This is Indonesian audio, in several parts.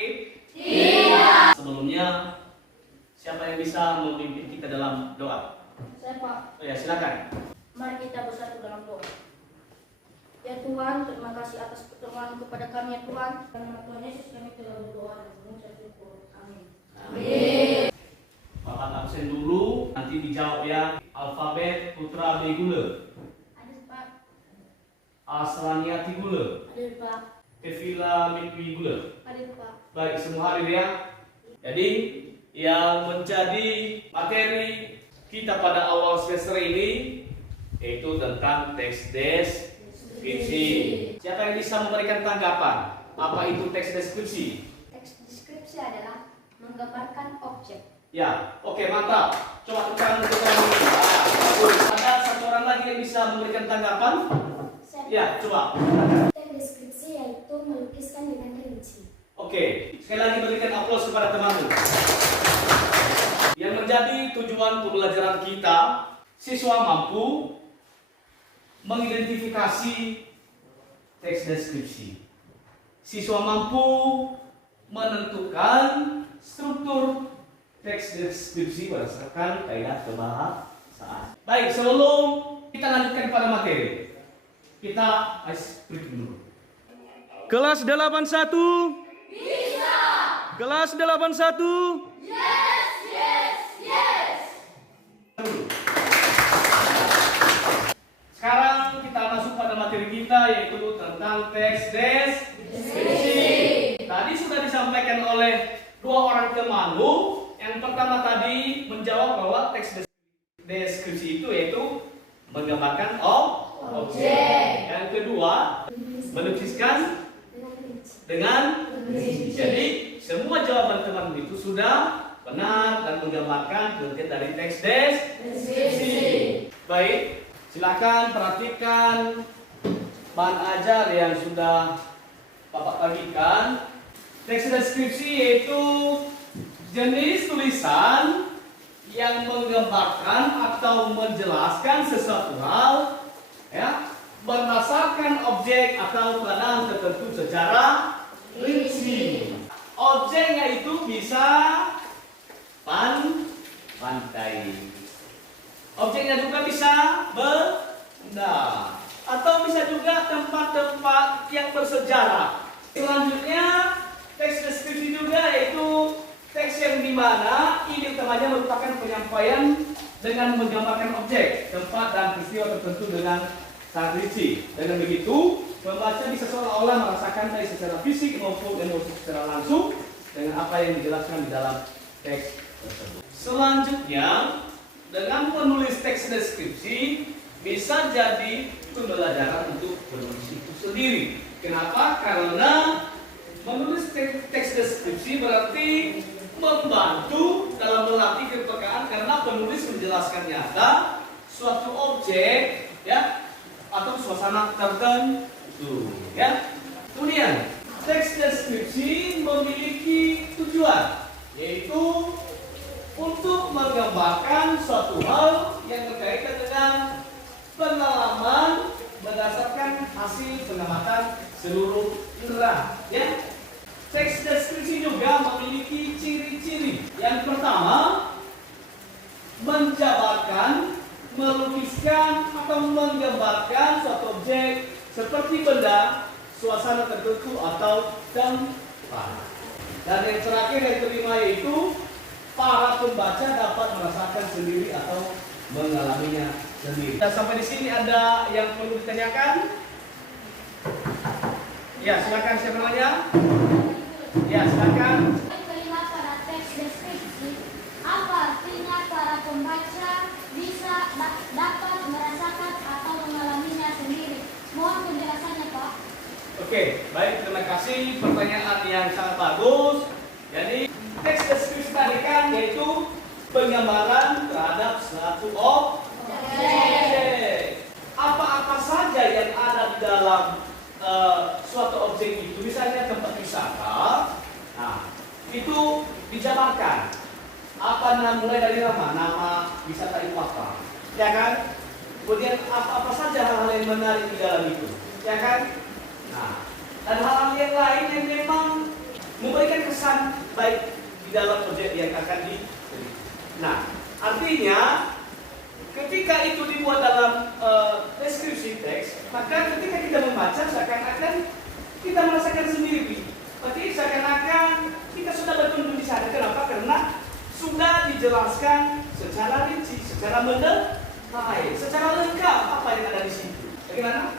Akib? Tidak. Sebelumnya, siapa yang bisa memimpin kita dalam doa? Saya, Pak. Oh ya, silakan. Mari kita bersatu dalam doa. Ya Tuhan, terima kasih atas pertolongan kepada kami ya Tuhan. Dalam nama Tuhan Yesus kami telah berdoa dan mengucap syukur. Amin. Amin. Bapak absen dulu, nanti dijawab ya. Alfabet Putra Begule, Hadir Pak. Asraniati Gule, Hadir Pak. Kevila Mikwi Gule. Hadir Pak. Baik, semua hadir ya. Jadi, yang menjadi materi kita pada awal semester ini yaitu tentang teks deskripsi. Siapa yang bisa memberikan tanggapan? Apa itu teks deskripsi? Teks deskripsi adalah menggambarkan objek. Ya, oke, mantap. Coba tekan untuk kami. Bagus. Ada satu orang lagi yang bisa memberikan tanggapan? Ya, coba. Teks deskripsi yaitu melukiskan dengan rinci. Oke, sekali lagi berikan aplaus kepada temanmu. Yang menjadi tujuan pembelajaran kita, siswa mampu mengidentifikasi teks deskripsi. Siswa mampu menentukan struktur teks deskripsi berdasarkan kaidah kebahasaan. Baik, sebelum kita lanjutkan pada materi, kita ice breaking dulu. Kelas 81 bisa. Kelas 81 yes, yes, yes. Sekarang kita masuk pada materi kita yaitu tentang teks deskripsi. Tadi sudah disampaikan oleh dua orang temanmu. Yang pertama tadi menjawab bahwa teks deskripsi itu yaitu menggambarkan objek. Yang kedua melukiskan dengan rinci. Jadi semua jawaban teman itu sudah benar dan menggambarkan pengertian dari teks deskripsi. Baik, silakan perhatikan bahan ajar yang sudah Bapak bagikan. Teks deskripsi yaitu jenis tulisan yang menggambarkan atau menjelaskan sesuatu hal ya berdasarkan objek atau keadaan tertentu secara rinci. Objeknya itu bisa pantai. Objeknya juga bisa benda atau bisa juga tempat-tempat yang bersejarah. Selanjutnya teks deskripsi juga yaitu teks yang dimana ide utamanya merupakan penyampaian dengan menggambarkan objek, tempat dan peristiwa tertentu dengan sangat rinci. Dengan begitu, pembaca bisa seolah-olah merasakan baik secara fisik maupun emosi secara langsung dengan apa yang dijelaskan di dalam teks tersebut. Selanjutnya, dengan menulis teks deskripsi bisa jadi pembelajaran untuk menulis itu sendiri. Kenapa? Karena menulis teks deskripsi berarti membantu dalam melatih kepekaan karena penulis menjelaskan nyata suatu objek ya atau suasana tertentu ya. Kemudian teks deskripsi memiliki tujuan yaitu untuk menggambarkan suatu hal yang berkaitan dengan pengalaman berdasarkan hasil pengamatan seluruh indera ya. Teks deskripsi juga memiliki ciri-ciri. Yang pertama, menjabarkan, melukiskan atau menggambarkan suatu objek seperti benda, suasana tertentu atau tempat. Dan yang terakhir yang kelima yaitu para pembaca dapat merasakan sendiri atau mengalaminya sendiri. Dan sampai di sini ada yang perlu ditanyakan? Ya, silakan siapa namanya? Ya, silakan. Kelima pada teks deskripsi, apa artinya para pembaca bisa dapat merasakan atau mengalaminya sendiri? Mohon penjelasannya, Pak. Oke, baik, terima kasih. Pertanyaan yang sangat bagus. Jadi, teks deskripsi tadi kan yaitu penggambaran terhadap suatu objek. Apa-apa saja yang ada di dalam suatu objek itu, misalnya tempat wisata, nah itu dijabarkan. Mulai dari nama wisata itu apa, ya kan? Kemudian apa-apa saja hal-hal yang menarik di dalam itu, ya kan? Nah, dan hal-hal yang lain yang memang memberikan kesan baik di dalam proyek yang akan diberi. Nah, artinya ketika itu dibuat dalam deskripsi teks, maka ketika kita membaca seakan-akan kita merasakan sendiri. Berarti seakan-akan kita sudah berkunjung di sana. Kenapa? Karena sudah dijelaskan secara rinci, secara mendetail, secara lengkap apa yang ada di situ. Bagaimana?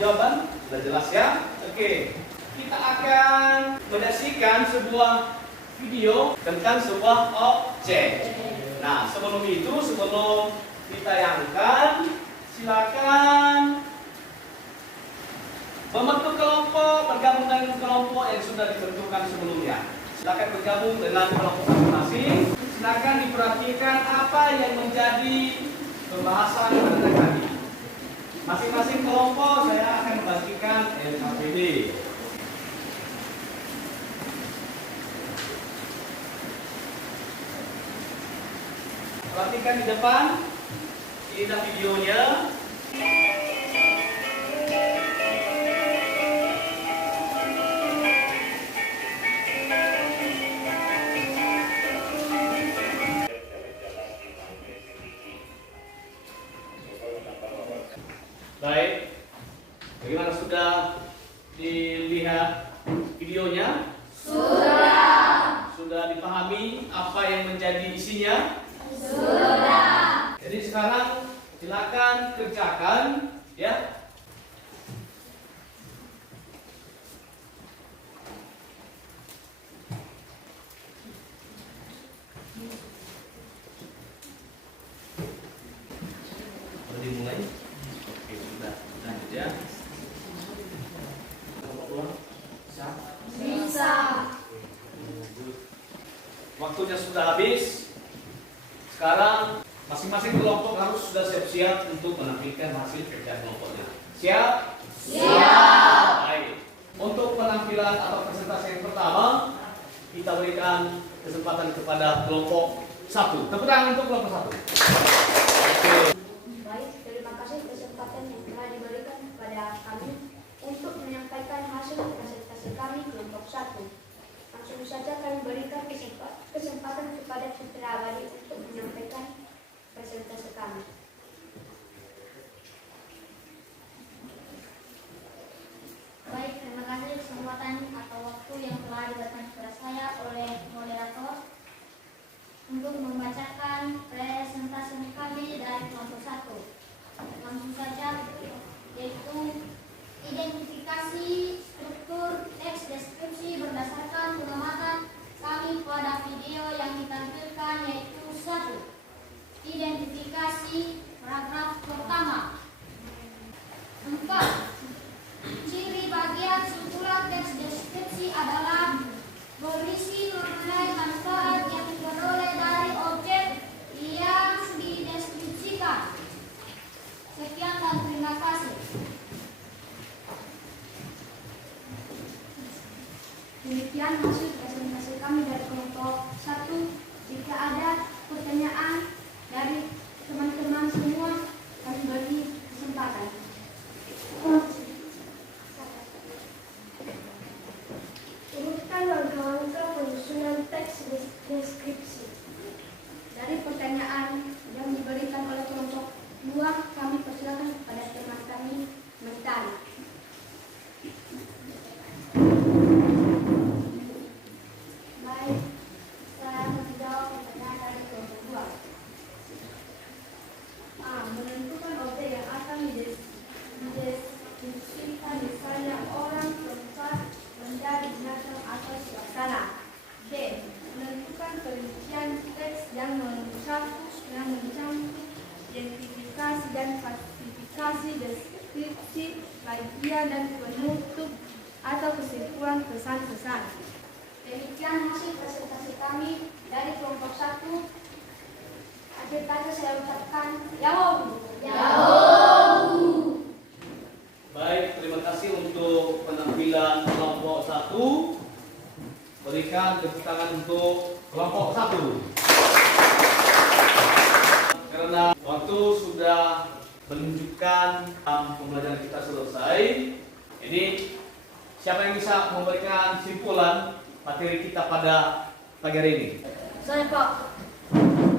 Jawaban sudah jelas ya? Oke. Kita akan menyaksikan sebuah video tentang sebuah objek. Nah, sebelum itu, sebelum ditayangkan, silakan membentuk kelompok, bergabung dengan kelompok yang sudah ditentukan sebelumnya. Silakan bergabung dengan kelompok masing-masing. Silakan diperhatikan apa yang menjadi pembahasan pada kali. Masing-masing kelompok saya akan membagikan LKPD. Perhatikan di depan, ini adalah videonya. Baik, bagaimana sudah dilihat videonya? Sudah. Sudah dipahami apa yang menjadi isinya? Sudah. Jadi sekarang silakan kerjakan ya. Boleh dimulai? Oke, sudah. Lanjut ya. Bisa. Waktunya sudah habis. Sekarang masing-masing kelompok harus sudah siap-siap untuk menampilkan hasil kerja kelompoknya. Siap? Siap. Baik. Untuk penampilan atau presentasi yang pertama, kita berikan kesempatan kepada kelompok 1. Tepuk tangan untuk kelompok 1. Oke. Baik, terima kasih kesempatan yang telah diberikan kepada kami untuk menyampaikan hasil presentasi kami kelompok 1. Langsung saja kami berikan kesempatan kepada Putra Abadi untuk menyampaikan presentasi kami. Baik, terima kasih kesempatan atau waktu yang telah diberikan kepada saya oleh moderator untuk membacakan presentasi kami dari kelompok 1. Langsung saja, yaitu identifikasi struktur teks deskripsi berdasarkan pengamatan kami pada video yang ditampilkan, yaitu 1. Identifikasi paragraf pertama. 4. Ciri bagian simpulan teks deskripsi adalah berisi mengenai manfaat yang diperoleh dari objek yang dideskripsikan. Sekian dan terima kasih. Demikian hasil presentasi kami dari kelompok 1. Jika ada pertanyaan dari teman-teman semua, kami beri kesempatan. Urutkan langkah-langkah penyusunan teks deskripsi. Dari pertanyaan yang diberikan oleh kelompok 2, kami persilakan kepada teman kami mentari. Baik, saya menjawab pertanyaan dari kelompok 2. A. Menentukan objek yang akan dideskripsikan, misalnya orang, tempat, benda, binatang, atau suasana. B. Menentukan perincian teks yang mencakup identifikasi dan klasifikasi deskripsi, bagian dan penutup atau kesimpulan pesan-pesan. Demikian hasil presentasi kami dari kelompok 1. Akhir kata saya ucapkan Yahoo! Yahoo! Baik, terima kasih untuk penampilan kelompok 1. Berikan tepuk tangan untuk kelompok 1. Karena waktu sudah menunjukkan pembelajaran kita selesai, ini Siapa yang bisa memberikan kesimpulan materi kita pada pagi hari ini? Saya, Pak.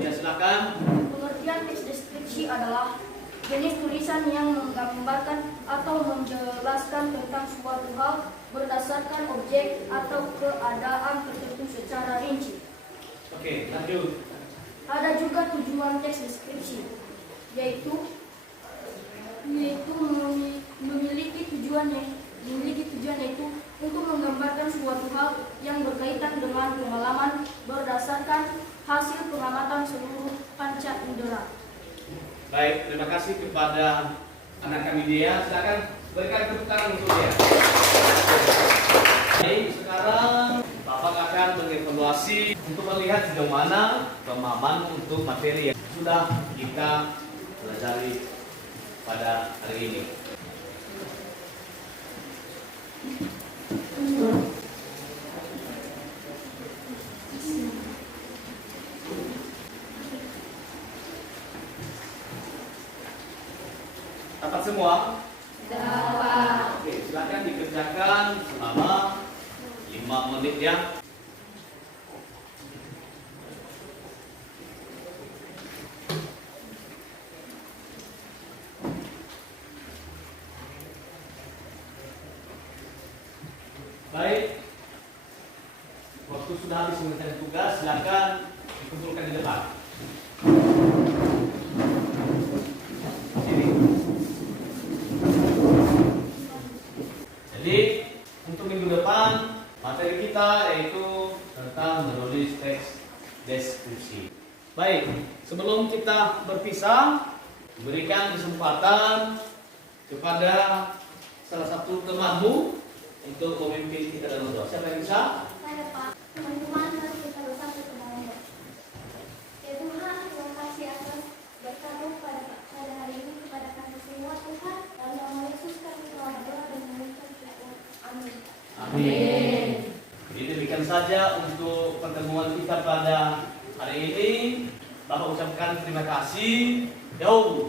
Ya, silakan. Pengertian teks deskripsi adalah jenis tulisan yang menggambarkan atau menjelaskan tentang suatu hal berdasarkan objek atau keadaan tertentu secara rinci. Oke, lanjut. Ada juga tujuan teks deskripsi, yaitu memiliki tujuan yaitu untuk menggambarkan suatu hal yang berkaitan dengan pengalaman berdasarkan hasil pengamatan seluruh panca indera. Baik, terima kasih kepada anak kami dia. Silakan berikan tepuk tangan untuk dia. Baik, sekarang Bapak akan mengevaluasi untuk melihat sejauh mana pemahaman untuk materi yang sudah kita pelajari pada hari ini. Dapat semua? Dapat. Oke, silakan dikerjakan selama 5 menit ya. Baik, waktu sudah habis mengerjakan tugas, silakan dikumpulkan di depan. Sini. Jadi untuk minggu depan materi kita yaitu tentang menulis teks deskripsi. Baik, sebelum kita berpisah, berikan kesempatan kepada salah satu temanmu untuk memimpin kita dalam doa. Siapa yang bisa? Saya, Pak. Teman-teman, mari kita bersatu kepada Ya Tuhan, terima kasih atas berkat pada hari ini kepada kami semua, Tuhan. Dalam nama Yesus kami telah berdoa dan mengucapkan syukur. Amin. Amin. Jadi demikian saja untuk pertemuan kita pada hari ini. Bapak ucapkan terima kasih. Yo.